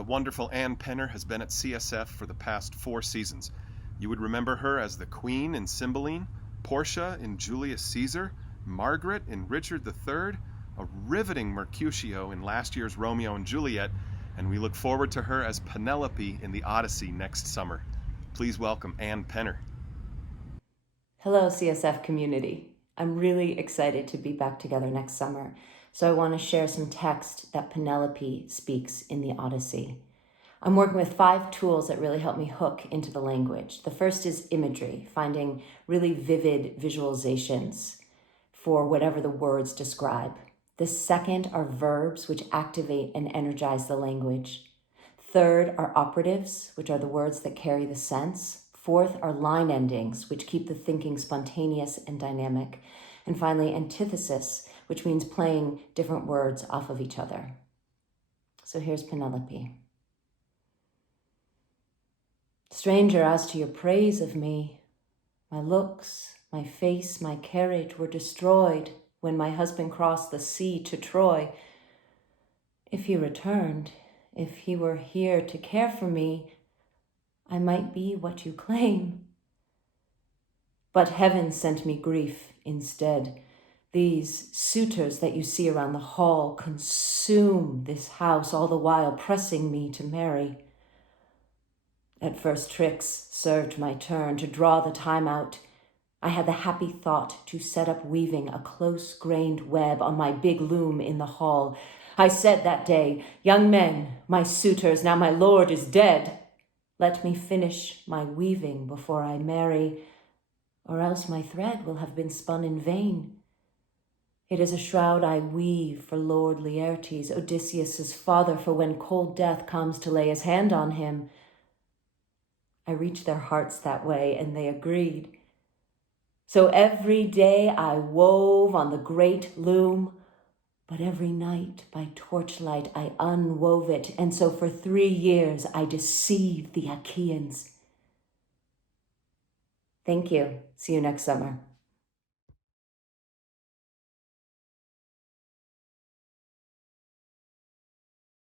The wonderful Anne Penner has been at CSF for the past 4 seasons. You would remember her as the Queen in Cymbeline, Portia in Julius Caesar, Margaret in Richard III, a riveting Mercutio in last year's Romeo and Juliet, and we look forward to her as Penelope in the Odyssey next summer. Please welcome Anne Penner. Hello, CSF community. I'm really excited to be back together next summer, so I want to share some text that Penelope speaks in the Odyssey. I'm working with 5 tools that really help me hook into the language. The first is imagery, finding really vivid visualizations for whatever the words describe. The second are verbs, which activate and energize the language. Third are operatives, which are the words that carry the sense. Fourth are line endings, which keep the thinking spontaneous and dynamic. And finally, antithesis, which means playing different words off of each other. So here's Penelope. Stranger, as to your praise of me, my looks, my face, my carriage were destroyed when my husband crossed the sea to Troy. If he returned, if he were here to care for me, I might be what you claim. But heaven sent me grief instead. These suitors that you see around the hall consume this house, all the while pressing me to marry. At first tricks served my turn to draw the time out. I had the happy thought to set up weaving a close-grained web on my big loom in the hall. I said that day, young men, my suitors, now my lord is dead. Let me finish my weaving before I marry, or else my thread will have been spun in vain. It is a shroud I weave for Lord Laertes, Odysseus' father, for when cold death comes to lay his hand on him. I reached their hearts that way, and they agreed. So every day I wove on the great loom, but every night by torchlight I unwove it, and so for 3 years I deceived the Achaeans. Thank you. See you next summer.